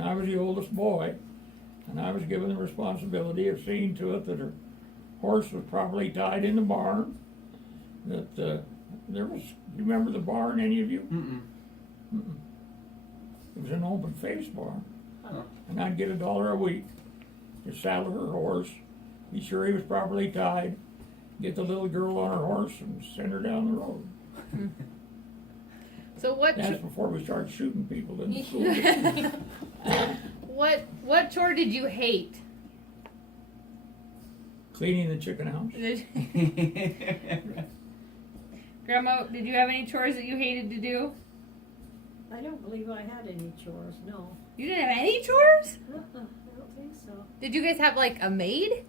and I was the oldest boy, and I was given the responsibility of seeing to it that her horse was properly tied in the barn, that there was, you remember the barn, any of you? Mm-mm. It was an open face barn, and I'd get $1 a week to saddle her horse, be sure he was properly tied, get the little girl on her horse and send her down the road. So what? That's before we started shooting people in the school. What chore did you hate? Cleaning the chicken house. Grandma, did you have any chores that you hated to do? I don't believe I had any chores, no. You didn't have any chores? I don't think so. Did you guys have like a maid?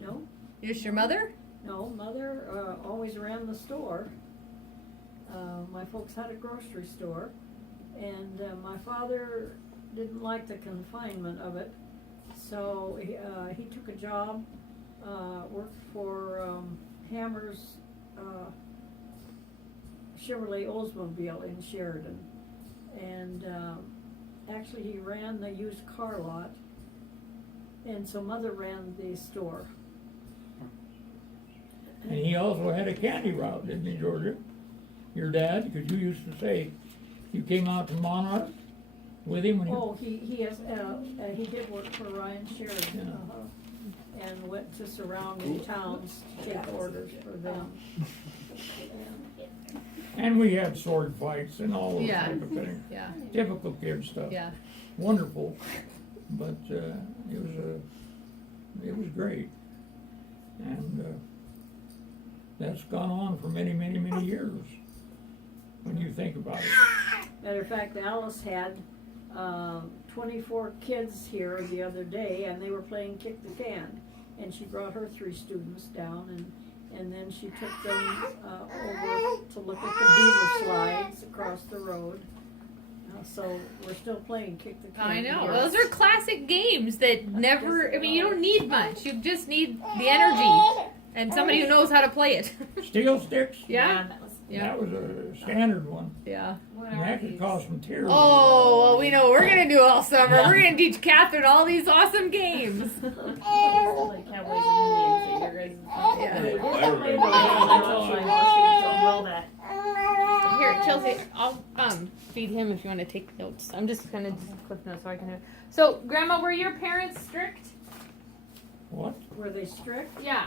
No, Just your mother? no, Mother always ran the store. My folks had a grocery store, and my father didn't like the confinement of it, so he took a job, worked for Hammer's Chevrolet Oldsmobile in Sheridan, and actually he ran the used car lot, and so Mother ran the store. And he also had a candy route, didn't he, Georgia? Your dad, because you used to say you came out to Monarch with him when He did work for Ryan Sheridan, and went to surrounding towns to take orders for them. and we had sword fights and all those Yeah. type of things. Yeah. Typical kid stuff. Yeah. Wonderful, but it was great, and that's gone on for many, many, many years. When you think about it. Matter of fact, Alice had 24 kids here the other day, and they were playing kick the can, and she brought her 3 students down, and then she took them over to look at the beaver slides across the road. So we're still playing kick the can. I know. here. Those are classic games that never, I mean, you don't need much. You just need the energy and somebody who knows how to play it. Steel sticks? Yeah. That was a standard one. Yeah. And that could cause some tears. Oh, well, we know what we're going to do all summer. We're going to teach Catherine all these awesome games. Like Cowboys and Indians that your guys Yeah. I remember that. Here, Chelsea, I'll feed him if you want to take notes. I'm just going to clip notes so I can. So, Grandma, were your parents strict? What? Were they strict? Yeah.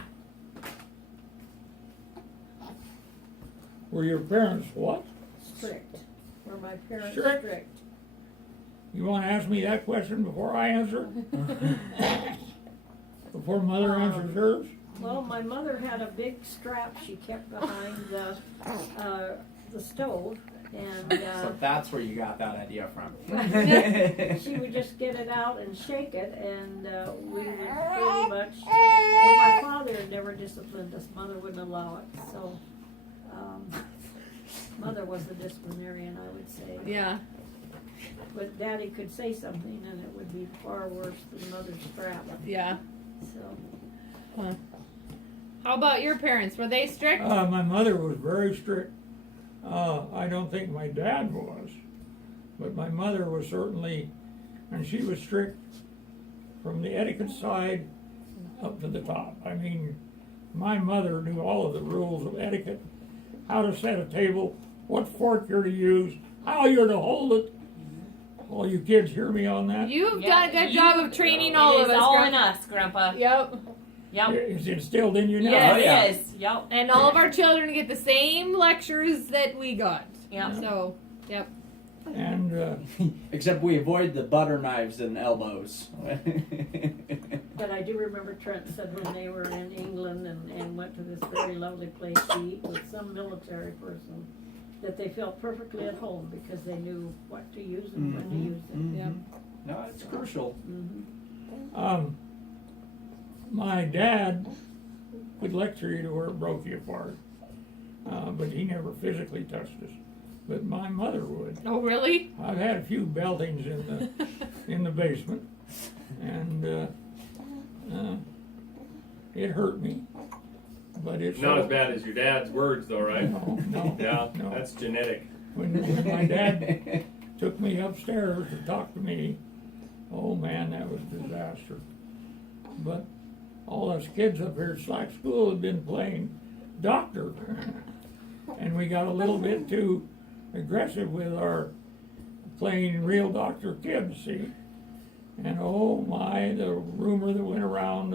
Were your parents what? Strict. Were my parents Strict? strict? You want to ask me that question before I answer? Before Mother answers hers? Well, my mother had a big strap she kept behind the stove, and So that's where you got that idea from. she would just get it out and shake it, and we would pretty much. Well, my father had never disciplined us. Mother wouldn't allow it, so Mother was the disciplinarian, I would say. Yeah. But Daddy could say something, and it would be far worse than Mother's strap. Yeah. So. How about your parents? Were they strict? My mother was very strict. I don't think my dad was, but my mother was certainly, and she was strict from the etiquette side up to the top. I mean, my mother knew all of the rules of etiquette, how to set a table, what fork you're to use, how you're to hold it. All you kids hear me on that? You've done a good job of training all It of is us. all Grandpa. in us, Grandpa. Yep. Yep. It's instilled in you now. Yes, Oh, yeah. it is. Yep. And all of our children get the same lectures that we got. Yep. So, yep. And Except we avoid the butter knives and elbows. But I do remember Trent said when they were in England and went to this very lovely place to eat with some military person, that they felt perfectly at home because they knew what to use and when to use it. Yep. No, it's crucial. my dad would lecture you to where it broke you apart, but he never physically touched us. But my mother would. Oh, really? I've had a few beltings in the basement, and it hurt me. But it's Not as bad as your dad's words, though, right? No, Yeah, no. that's genetic. When my dad took me upstairs to talk to me, Oh man, that was a disaster. But all us kids up here at Slack School had been playing doctor. And we got a little bit too aggressive with our playing real doctor kids, see? And oh my, the rumor that went around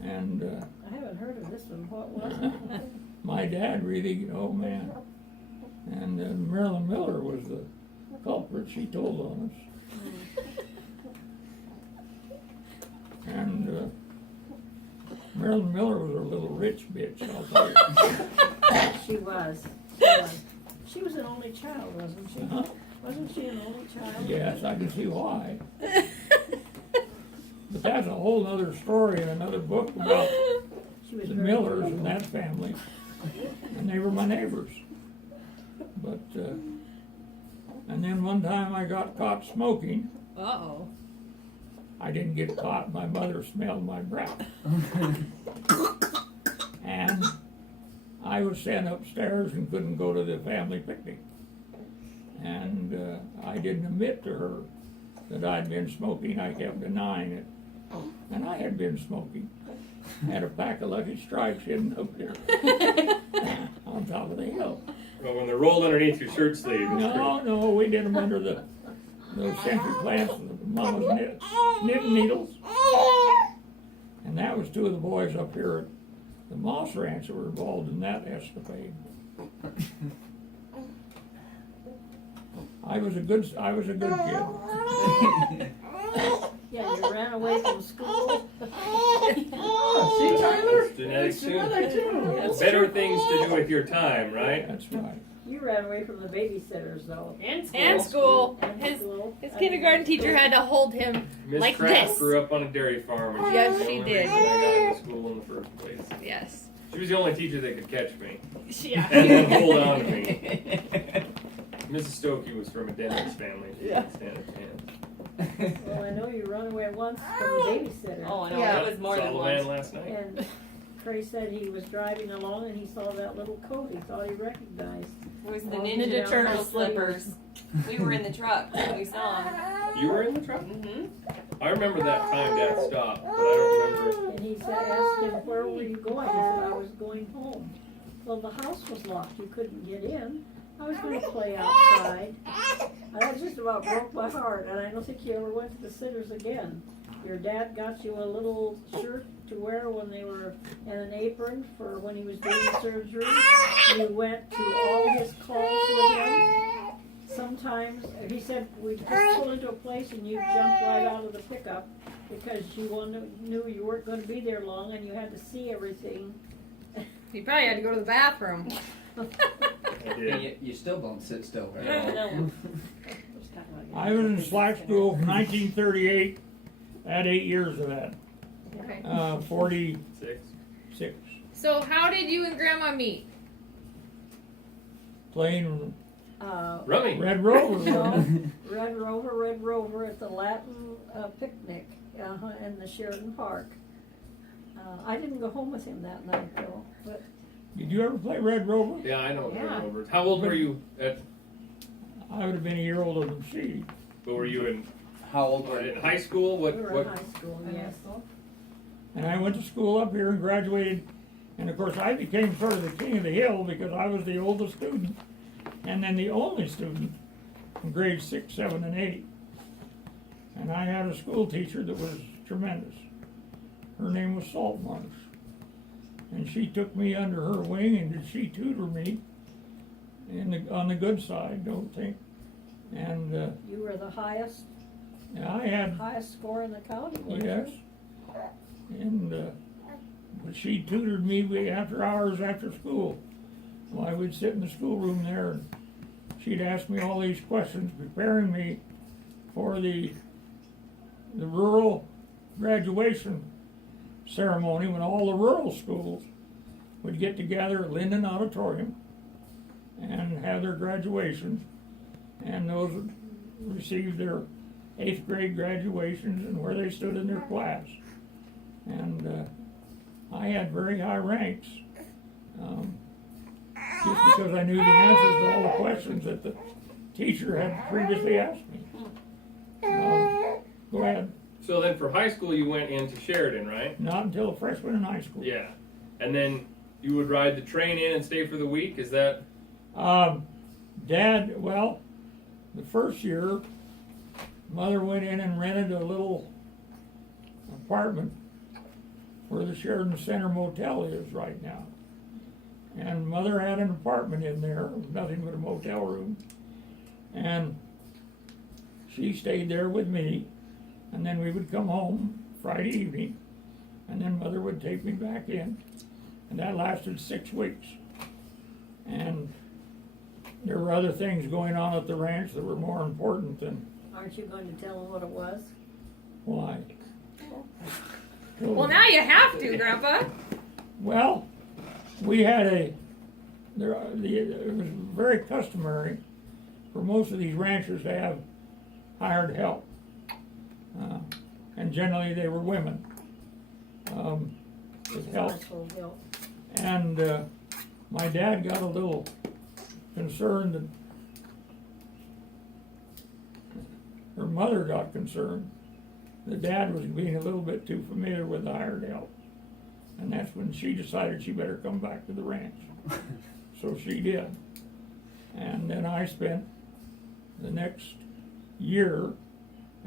and I haven't heard of this one. What was it? my dad really, oh man. And Marilyn Miller was the culprit, she told on us. And Marilyn Miller was a little rich bitch, I'll tell you. She was. She was an only child, wasn't she? Huh? Wasn't she an only child? Yes, I can see why. But that's a whole other story in another book about She was the very Millers beautiful. and that family. And they were my neighbors. But, and then one time I got caught smoking. Uh-oh. I didn't get caught, my mother smelled my breath. And I was sent upstairs and couldn't go to the family picnic. And I didn't admit to her that I'd been smoking, I kept denying it. And I had been smoking. Had a pack of Lucky Strikes hidden up there on top of the hill. Well, when they're rolled underneath your shirt sleeve, it's No, we did them under those century plants, mama's knitting needles. And that was two of the boys up here at the Moss Ranch that were involved in that escapade. I was a good kid. Yeah, you ran away from school. See, Tyler? It's genetic It's genetic too. too. Better things to do with your time, right? That's right. You ran away from the babysitters, though. And school. And school. And His school. his And kindergarten school. teacher had to hold him Miss like Kraft this. grew up on a dairy farm, and Yes, was the she only did. reason I got into school in the first place. Yes. She was the only teacher that could catch me Yeah. and then hold on to me. Mrs. Stokey was from a dentist family. She Yeah. didn't stand a chance. Well, I know you run away once from the babysitter. Oh, I know. Yeah. It was more Saw than the man once. last night. And Trey said he was driving along and he saw that little coat he thought he recognized. It was the Oh, Ninja yeah. Turtle slippers. We were in the truck when we saw them. You were in the truck? Mm-hmm. I remember that time Dad stopped, but I don't remember. And he said, asked him, where were you going? He said, I was going home. Well, the house was locked. You couldn't get in. I was going to play outside. And that just about broke my heart. And I don't think you ever went to the sitters again. Your dad got you a little shirt to wear when they were, and an apron for when he was doing surgery. You went to all his calls with him. Sometimes, he said, we just pull into a place and you jumped right out of the pickup because you knew you weren't going to be there long and you had to see everything. He probably had to go to the bathroom. I And did. you still don't sit still very Yeah, well. I was in slack school from 1938. I had 8 years of that. Okay. 46. Six. So how did you and Grandma meet? Playing Rummy. Red Rover. No, Red Rover at the Latin picnic in the Sheridan Park. I didn't go home with him that night though, but Did you ever play Red Rover? Yeah, I know. Yeah. Over. How old were you at? I would have been a year older than she. But were you in How old were you? in high school? we What? were What? in high school, yes. And I went to school up here and graduated. And of course, I became sort of the king of the hill because I was the oldest student. And then the only student in grades 6, 7, and 8. And I had a school teacher that was tremendous. Her name was Saltmarsh. And she took me under her wing and she tutored me on the good side, don't think. And You were the highest I had, score in the county, weren't you? yes. And but she tutored me after hours after school. Well, I would sit in the schoolroom there and she'd ask me all these questions, preparing me for the rural graduation ceremony when all the rural schools would get together at Linden Auditorium and have their graduations, and those would receive their 8th grade graduations and where they stood in their class. And I had very high ranks, just because I knew the answers to all the questions that the teacher had previously asked me. Go ahead. So then for high school, you went into Sheridan, right? Not until a freshman in high school. Yeah. And then you would ride the train in and stay for the week? Is that? Dad, well, the first year, Mother went in and rented a little apartment where the Sheridan Center Motel is right now. And Mother had an apartment in there, nothing but a motel room. And she stayed there with me, and then we would come home Friday evening, and then Mother would take me back in, and that lasted 6 weeks. And there were other things going on at the ranch that were more important than Aren't you going to tell them what it was? why. Well, now you have to, Grandpa. Well, we had it was very customary for most of these ranchers to have hired help. And generally they were women. With help. Household help. And my dad got a little concerned that her mother got concerned that Dad was being a little bit too familiar with the hired help. And that's when she decided she better come back to the ranch. So she did. And then I spent the next year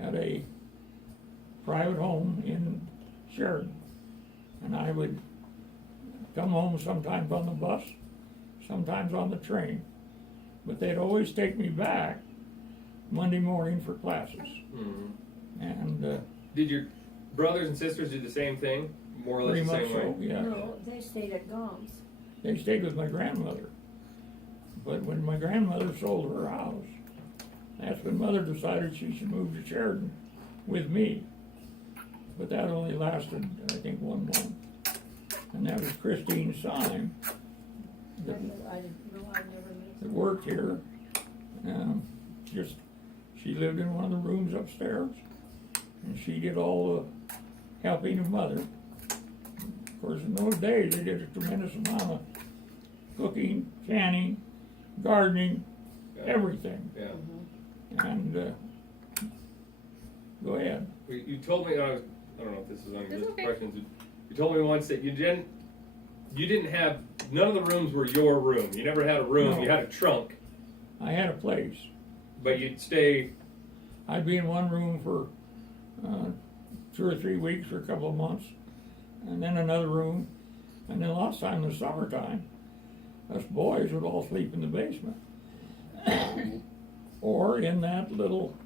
at a private home in Sheridan. And I would come home sometimes on the bus, sometimes on the train. But they'd always take me back Monday morning for classes. Mm-hmm. And Did your brothers and sisters do the same thing? More or less pretty the much same way? so, yeah. No, they stayed at Gomes. They stayed with my grandmother. But when my grandmother sold her house, that's when Mother decided she should move to Sheridan with me. But that only lasted, I think, 1 month. And that was Christine Syme that, I didn't know, I never met that them. worked here. She lived in one of the rooms upstairs, and she did all the helping of Mother. Of course, in those days, they did a tremendous amount of cooking, canning, gardening, Yeah. everything. Yeah. And go ahead. You told me, I don't know if this is on your It's list of okay. questions. You told me once that you didn't have, none of the rooms were your room. You never had a room, No. you had a trunk, I had a place. but you'd stay, I'd be in one room for 2 or 3 weeks or a couple of months, and then another room, and then lots of time in the summertime, us boys would all sleep in the basement. Or in that little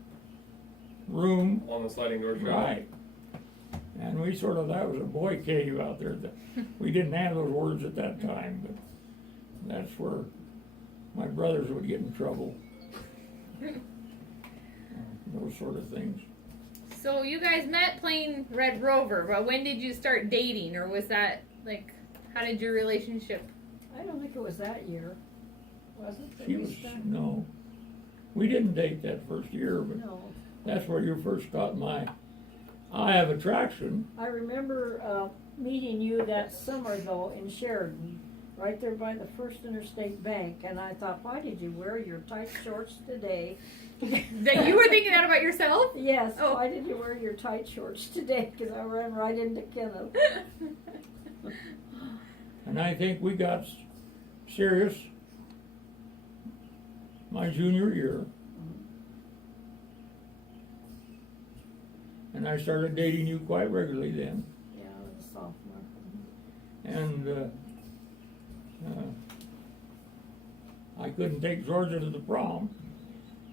room, on the sliding door shelf. right. And we that was a boy cave out there. We didn't have those words at that time, but that's where my brothers would get in trouble. Those sort of things. So you guys met playing Red Rover, but when did you start dating, or was that like, how did your relationship? I don't think it was that year, was it? that She we was, started? no, we didn't date that first year, but No. that's where you first caught my eye of attraction. I remember meeting you that summer though in Sheridan, right there by the First Interstate Bank, and I thought, why did you wear your tight shorts today? That you were thinking that about yourself? Yes, Oh. why did you wear your tight shorts today? Because I ran right into Kenneth. And I think we got serious my junior year. And I started dating you quite regularly then. Yeah, I was a sophomore. And I couldn't take Georgia to the prom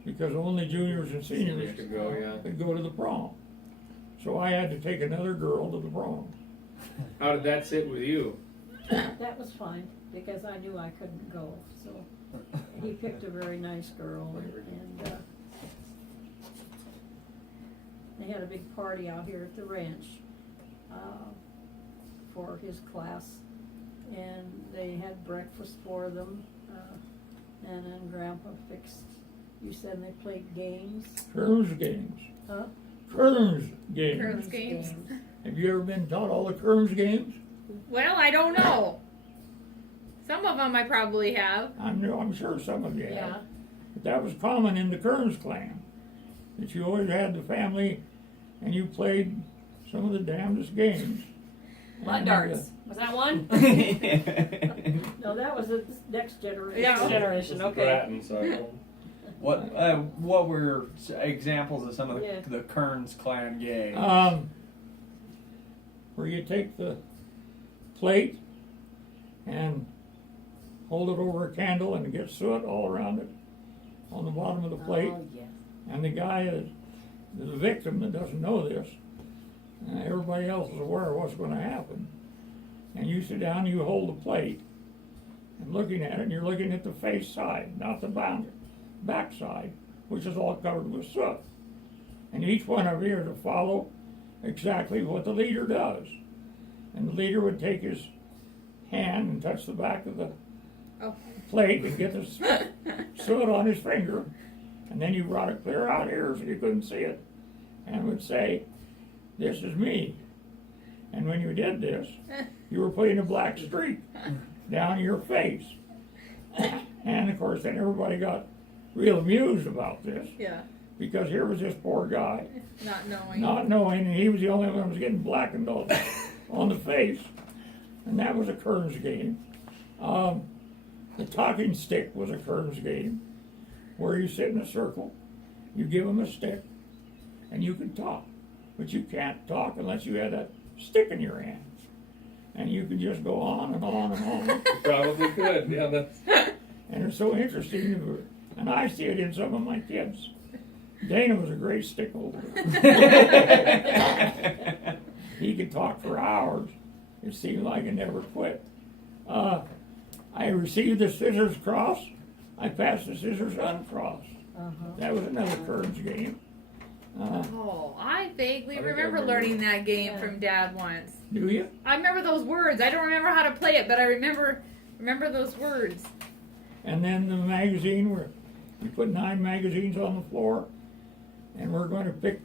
because only juniors and seniors Could go, yeah. could go to the prom. So I had to take another girl to the prom. How did that sit with you? That was fine, because I knew I couldn't go, so he picked a very nice girl, and they had a big party out here at the ranch, for his class, and they had breakfast for them, and then Grandpa fixed, you said they played games? Kerns games. Huh? Kerns games. Kerns games. Have you ever been taught all the Kerns games? Well, I don't know. Some of them I probably have. I'm sure some of you have. Yeah. But that was common in the Kerns clan. That you always had the family and you played some of the damnedest games. Butt And, darts. Was that one? No, that was the next generation. Yeah. Generation, It's okay. Bratton cycle. What were examples of some of Yeah. the Kerns clan games? Where you take the plate and hold it over a candle and get soot all around it on the bottom of the plate. Oh, yes. And the guy is the victim that doesn't know this. Everybody else is aware of what's going to happen. And you sit down, you hold the plate, and looking at it, and you're looking at the face side, not the back side, which is all covered with soot. And each one of you is to follow exactly what the leader does. And the leader would take his hand and touch the back of the plate and get the soot on his finger. And then you brought it clear out here so you couldn't see it. And would say, "This is me." And when you did this, you were putting a black streak down your face. And of course, then everybody got real amused about this Yeah. because here was this poor guy Not knowing. and he was the only one that was getting blackened on the face. And that was a Kerns game. The talking stick was a Kerns game where you sit in a circle, you give them a stick, and you can talk. But you can't talk unless you have that stick in your hand. And you can just go on and on and on. Probably could. Yeah, that's. And it's so interesting. And I see it in some of my kids. Dana was a great stick holder. He could talk for hours. It seemed like it never quit. I received the scissors cross. I passed the scissors uncrossed. That was another Kerns game. Oh, I vaguely I think I remember remember. learning that game Yeah. from Dad once. Do you? I remember those words. I don't remember how to play it, but I remember those words. And then the magazine where you put 9 magazines on the floor, and we're going to pick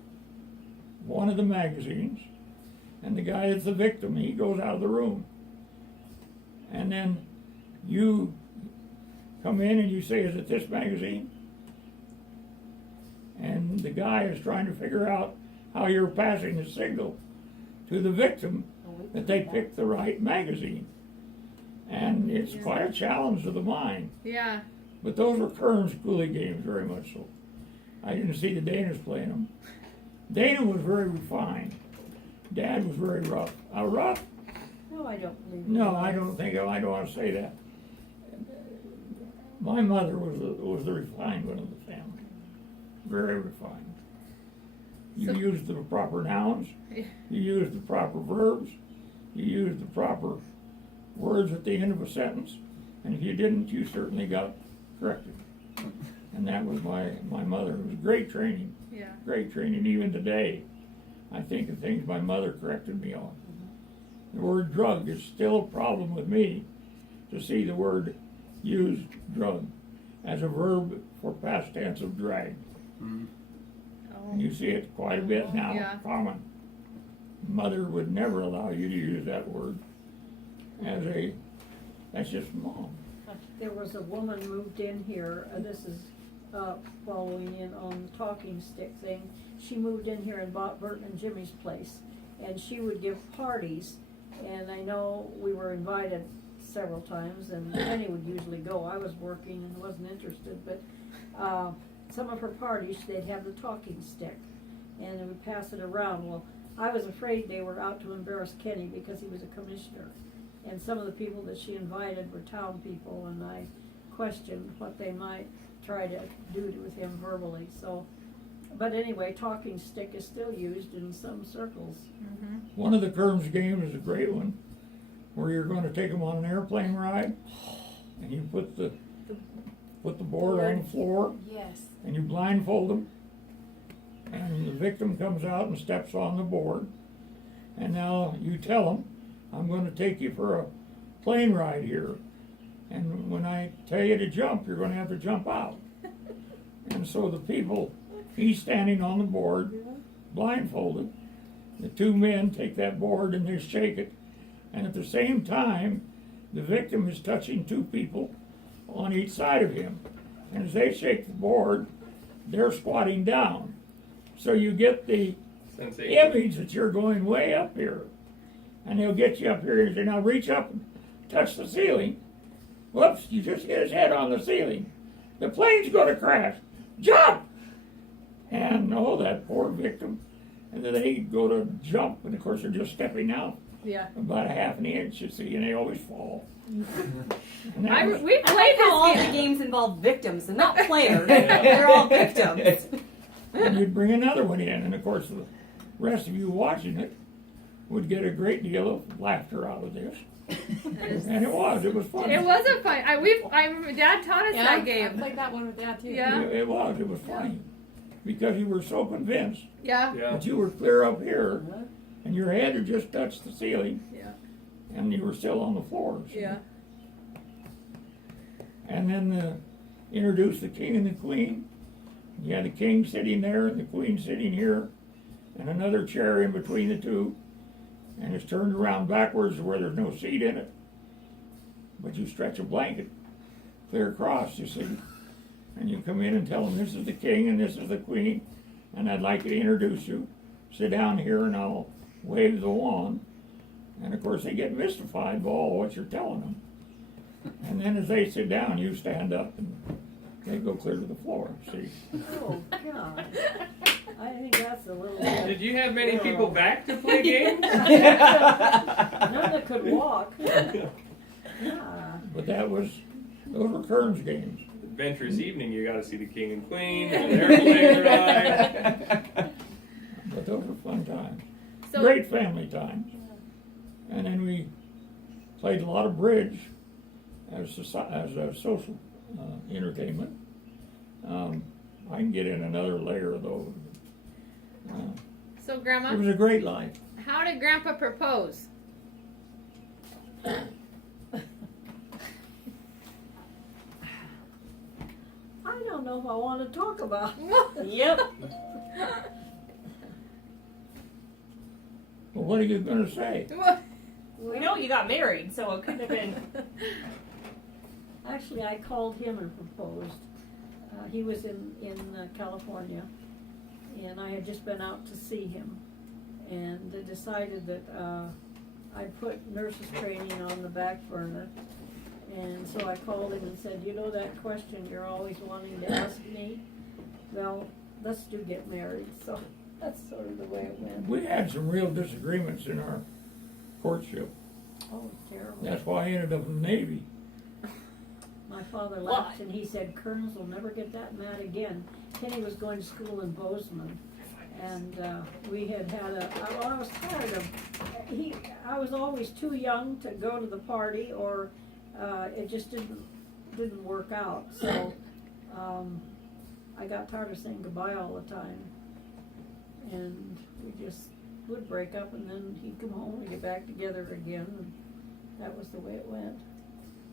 one of the magazines, and the guy that's the victim, he goes out of the room. And then you come in and you say, "Is it this magazine?" And the guy is trying to figure out how you're passing the signal to the victim that they picked the right magazine. And it's quite a challenge to the mind. Yeah. But those were Kerns schoolie games, very much so. I didn't see the Danas playing them. Dana was very refined. Dad was very rough. Rough? No, I don't believe No, it. I don't want to say that. My mother was the refined one of the family. Very refined. You So- used the proper nouns. Yeah. You used the proper verbs. You used the proper words at the end of a sentence. And if you didn't, you certainly got corrected. And that was my mother. It was great training. Yeah. Great training. Even today, I think of things my mother corrected me on. The word drug is still a problem with me to see the word used, drug, as a verb for past tense of drag. Oh. And you see it quite a bit now, Yeah. common. Mother would never allow you to use that word that's just mom. There was a woman moved in here, this is following in on the talking stick thing. She moved in here and bought Burton and Jimmy's place, and she would give parties, and I know we were invited several times, and Penny would usually go. I was working and wasn't interested, but some of her parties, they'd have the talking stick, and they would pass it around. Well, I was afraid they were out to embarrass Kenny because he was a commissioner. And some of the people that she invited were town people, and I questioned what they might try to do with him verbally, so. But anyway, talking stick is still used in some circles. Mm-hmm. One of the Kerns games is a great one, where you're going to take them on an airplane ride, and you put the board on the floor, Yes. and you blindfold them, and the victim comes out and steps on the board, and now you tell them, "I'm going to take you for a plane ride here, and when I tell you to jump, you're going to have to jump out." And so the people, he's standing on the board, blindfolded. The 2 men take that board and they shake it, and at the same time, the victim is touching 2 people on each side of him. And as they shake the board, they're squatting down. So you get the sensation. image that you're going way up here. And he'll get you up here and say, now reach up and touch the ceiling. Whoops, you just hit his head on the ceiling. The plane's going to crash. Jump! And oh, that poor victim. And then they go to jump, and of course they're just stepping out Yeah. about a half an inch, you see, and they always fall. And that I, was- we I played like how all this the game. games involve victims and not players. They're all victims. and you'd bring another one in, and of course the rest of you watching it would get a great deal of laughter out of this. And it was fun. It was a fun. Dad taught us that I game. played that one with Dad too. Yeah. It was funny. Because you were so convinced Yeah. Yeah. that you were clear up here, and your head had just touched the ceiling, Yeah. and you were still on the floor. so- Yeah. And then introduced the king and the queen. You had the king sitting there and the queen sitting here, and another chair in between the two, and it's turned around backwards where there's no seat in it. But you stretch a blanket clear across, you see. And you come in and tell them, this is the king and this is the queen, and I'd like to introduce you. Sit down here and I'll wave the wand. And of course they get mystified by all what you're telling them. And then as they sit down, you stand up and they go clear to the floor, see. Oh, God. I think that's a little bit. Did you have many people back to play games? None that could walk. Yeah. But those were Kerns games. Adventurous evening, you got to see the king and queen and an airplane ride. But those were fun times. So Great family times. And then we played a lot of bridge as a social entertainment. I can get in another layer of those. So It Grandma, was a great life. how did Grandpa propose? I don't know if I want to talk about it. Yep. Well, what are you going to say? We know you got married, so it couldn't have been. Actually, I called him and proposed. He was in California, and I had just been out to see him, and decided that I'd put nurses training on the back burner. And so I called him and said, you know that question you're always wanting to ask me? Well, let's do get married. So that's sort of the way it went. We had some real disagreements in our courtship. Oh, it's terrible. That's why I ended up in the Navy. My father laughed and he said, Kerns will never get that mad again. Kenny was going to school in Bozeman. And we had I was tired of, I was always too young to go to the party, or it just didn't work out. So I got tired of saying goodbye all the time. And we just would break up, and then he'd come home and get back together again. And that was the way it went.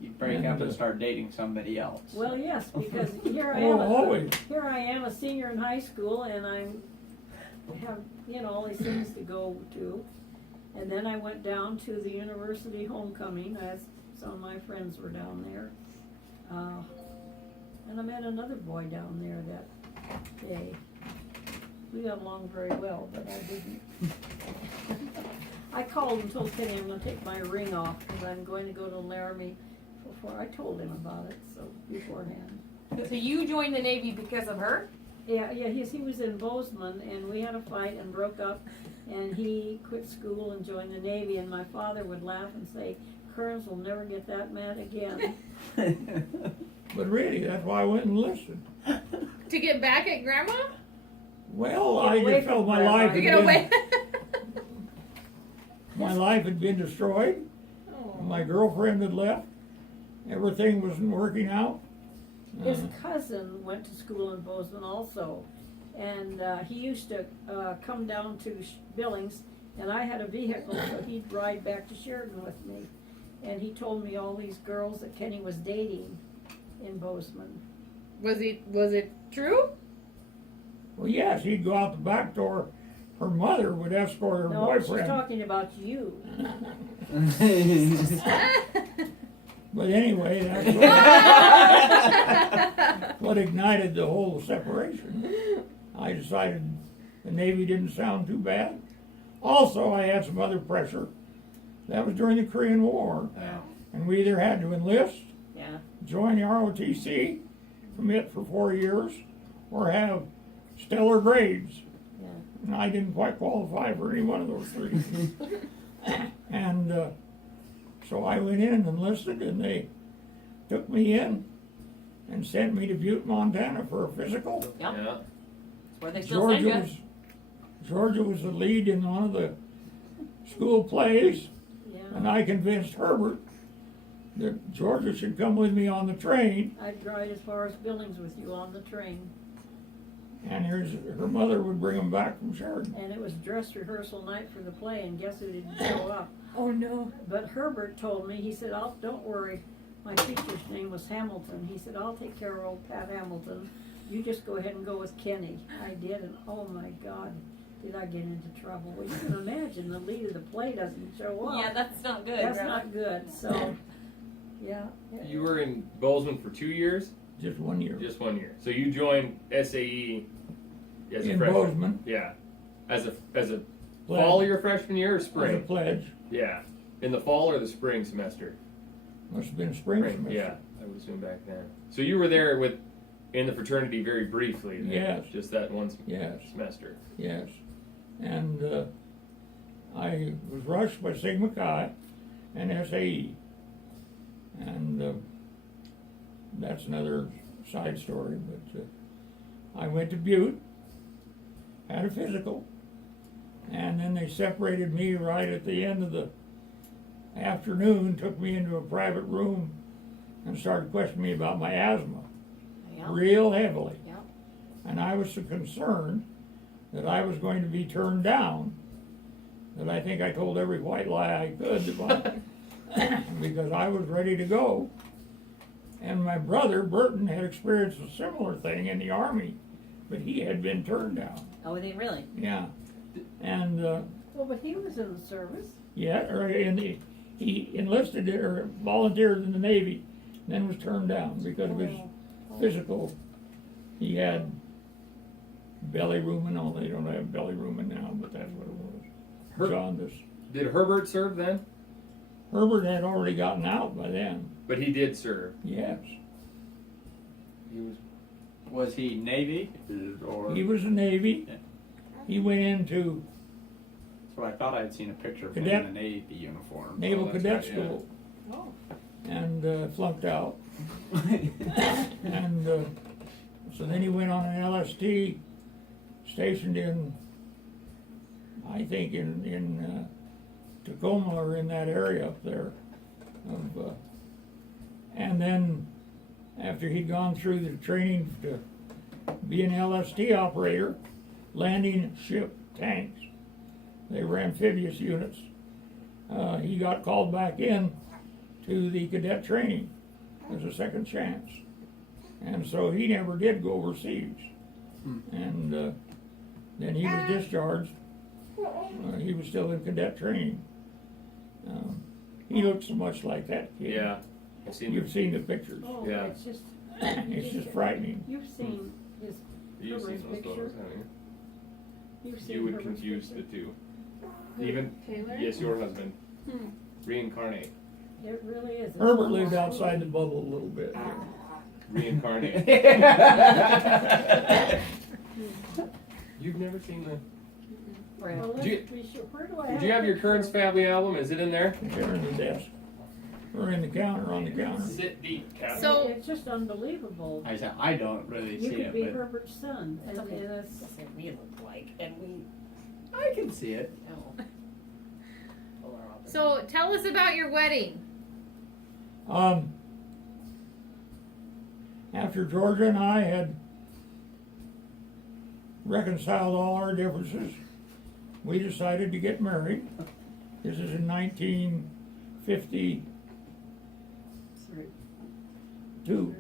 You break up and start dating somebody else. Well, yes, because here I Oh, am. always. Here I am, a senior in high school, and I have, all these things to go to. And then I went down to the university homecoming, as some of my friends were down there. And I met another boy down there that day. We got along very well, but I didn't. I called and told Kenny I'm going to take my ring off because I'm going to go to Laramie before I told him about it, so beforehand. So you joined the Navy because of her? Yeah, he was in Bozeman, and we had a fight and broke up, and he quit school and joined the Navy, and my father would laugh and say, Kerns will never get that mad again. But really, that's why I went and enlisted. To get back at Grandma? Well, Get I away just felt from my Grandma. life To had get been, away? my life had been destroyed. My girlfriend had left. Everything wasn't working out. His cousin went to school in Bozeman also, and he used to come down to Billings, and I had a vehicle, so he'd ride back to Sheridan with me. And he told me all these girls that Kenny was dating in Bozeman. Was it true? Well, yes, he'd go out the back door. Her mother would escort her No, she's boyfriend. talking about you. But anyway, that's what ignited the whole separation. I decided the Navy didn't sound too bad. Also, I had some other pressure. That was during the Korean War. Yeah. And we either had to enlist, Yeah. join the ROTC, commit for 4 years, or have stellar grades. Yeah. And I didn't quite qualify for any one of those three. And so I went in and enlisted, and they took me in and sent me to Butte, Montana for a physical. Yep. Yeah. That's where they still send you. Georgia was the lead in one of the school plays, and Yeah, I convinced Herbert that Georgia should come with me on the train, I'd ride as far as Billings with you on the train. and her mother would bring them back from Sheridan. And it was dress rehearsal night for the play, and guess who didn't show up? Oh no. But Herbert told me, he said, don't worry, my teacher's name was Hamilton. He said, I'll take care of old Pat Hamilton. You just go ahead and go with Kenny. I did, and oh my God, did I get into trouble. Well, you can imagine the lead of the play doesn't show up. Yeah, that's not good. That's Grandma. not good, so, yeah. You were in Bozeman for 2 years? Just 1 year. Just 1 year. So you joined SAE as a In freshman? Bozeman. Yeah. As a Pledge. fall of your freshman year or As a spring? pledge. Yeah. In the fall or the spring semester? Must have been spring semester. Yeah, I would assume back then. So you were there in the fraternity very briefly then? Yes. Just that one Yes. semester. Yes. And I was rushed by Sigma Chi and SAE. And that's another side story. But I went to Butte, had a physical, and then they separated me right at the end of the afternoon, took me into a private room and started questioning me about my asthma Yeah. real heavily. Yeah. And I was so concerned that I was going to be turned down that I think I told every white lie I could about because I was ready to go. And my brother, Burton, had experienced a similar thing in the Army, but he had been turned down. Oh, they really? Yeah. And Well, but he was in the service. he enlisted or volunteered in the Navy, then was turned down because of his physical. He had belly rooming. Oh, they don't have belly rooming now, but that's what it was. Jaundice. Did Herbert serve then? Herbert had already gotten out by then. But he did serve. Yes, He was. Was he Navy or? he was in the Navy. Yeah. He went into So I thought I'd seen a picture of him Cadet- in a Navy uniform. Naval Oh, that's Cadet right, yeah. School Oh. and flunked out. And so then he went on an LST, stationed in, I think in Tacoma or in that area up there. And then after he'd gone through the training to be an LST operator, landing ship tanks, they were amphibious units. He got called back in to the cadet training as a second chance. And so he never did go overseas. And then he was discharged. He was still in cadet training. He looked so much like that kid. Yeah. I've seen. You've seen the pictures. Oh, Yeah. It's just frightening. You've seen his, You've seen Herbert's those picture. photos, haven't you've you? seen You would Herbert's confuse the picture. two. Even Taylor? yes, your husband. Hmm. Reincarnate. It really is. It's Herbert almost lived outside the moving. bubble a little bit. Reincarnate. You've never seen the. Well, let's Do you- be sure. Where do I Did you have your pictures? Kerns family album? Is it in there? They're in the desk. Or in the counter, on the counter. Sit deep, Captain. So- It's just unbelievable. I said I don't really You see could it, be but Herbert's son, and Okay. it's, That's what we look like, and we. I can see it. Oh. Polar opposite. So tell us about your wedding. After Georgia and I had reconciled all our differences, we decided to get married. This is in 1952. three.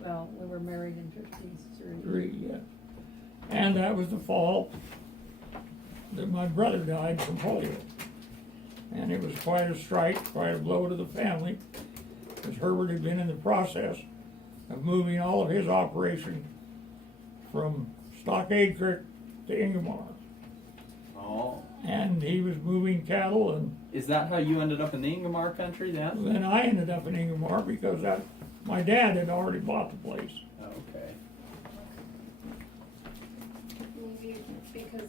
Well, we were married in 53. Three, yeah. And that was the fall that my brother died from polio. And it was quite a strike, quite a blow to the family, because Herbert had been in the process of moving all of his operation from Stockade Creek to Ingomar. Oh. And he was moving cattle, and Is that how you ended up in the Ingomar country then? then I ended up in Ingomar because my dad had already bought the place. Okay. Maybe because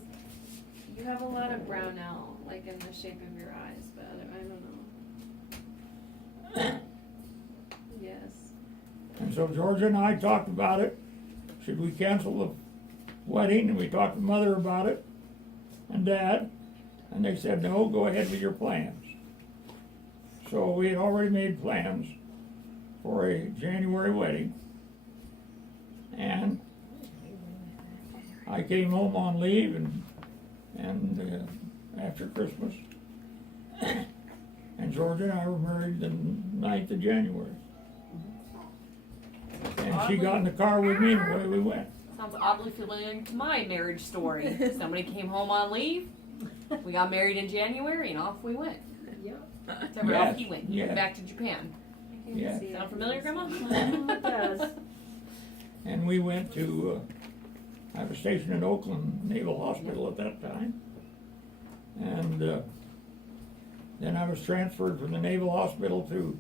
you have a lot of brown now, like in the shape of your eyes, but I don't know. Yes. And so Georgia and I talked about it. Should we cancel the wedding? And we talked to Mother about it and Dad. And they said, no, go ahead with your plans. So we had already made plans for a January wedding. And I came home on leave and after Christmas. And Georgia and I were married the 9th of January. And she got in the car with me and away we went. Sounds oddly familiar to my marriage story. Somebody came home on leave. We got married in January, and off we went. Yep. Except for off he went. He went back to Japan. I can Yeah. see Sound it. familiar, Grandma? It does. And we went to, I was stationed in Oakland Naval Hospital at that time. And then I was transferred from the Naval Hospital to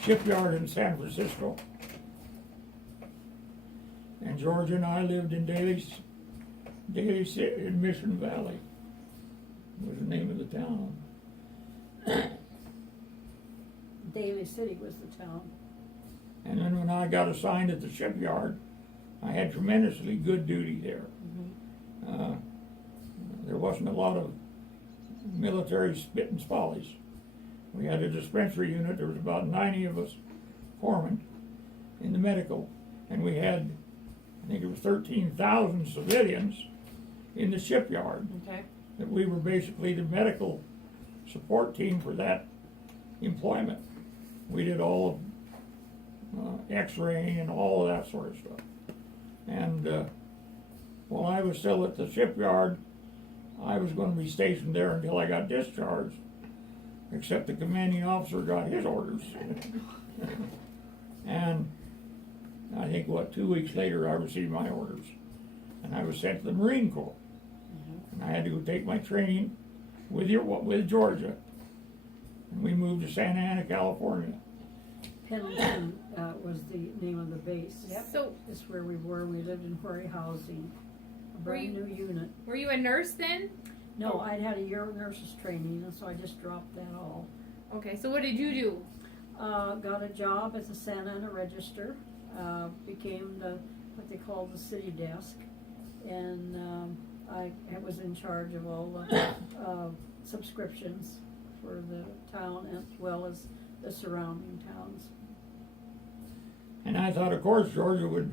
Shipyard in San Francisco. And Georgia and I lived in in Mission Valley, was the name of the town. Daly City was the town. And then when I got assigned at the shipyard, I had tremendously good duty there. There wasn't a lot of military spit and spallies. We had a dispensary unit. There was about 90 of us foremen in the medical, and we had, I think it was 13,000 civilians in the shipyard. Okay. That we were basically the medical support team for that employment. We did all of X-raying and all of that sort of stuff. And while I was still at the shipyard, I was going to be stationed there until I got discharged, except the commanding officer got his orders. And I think, 2 weeks later, I received my orders. And I was sent to the Marine Corps. And I had to go take my training with Georgia. And we moved to Santa Ana, California. Pendleton was the name of the base. So, That's where we were. We lived in Quarry Housing, a brand new unit. were you a nurse then? No, I'd had a year of nurses training, and so I just dropped that all. Okay, so what did you do? Got a job at the Santa Ana Register, became what they call the city desk, and I was in charge of all the subscriptions for the town as well as the surrounding towns. And I thought, of course, Georgia would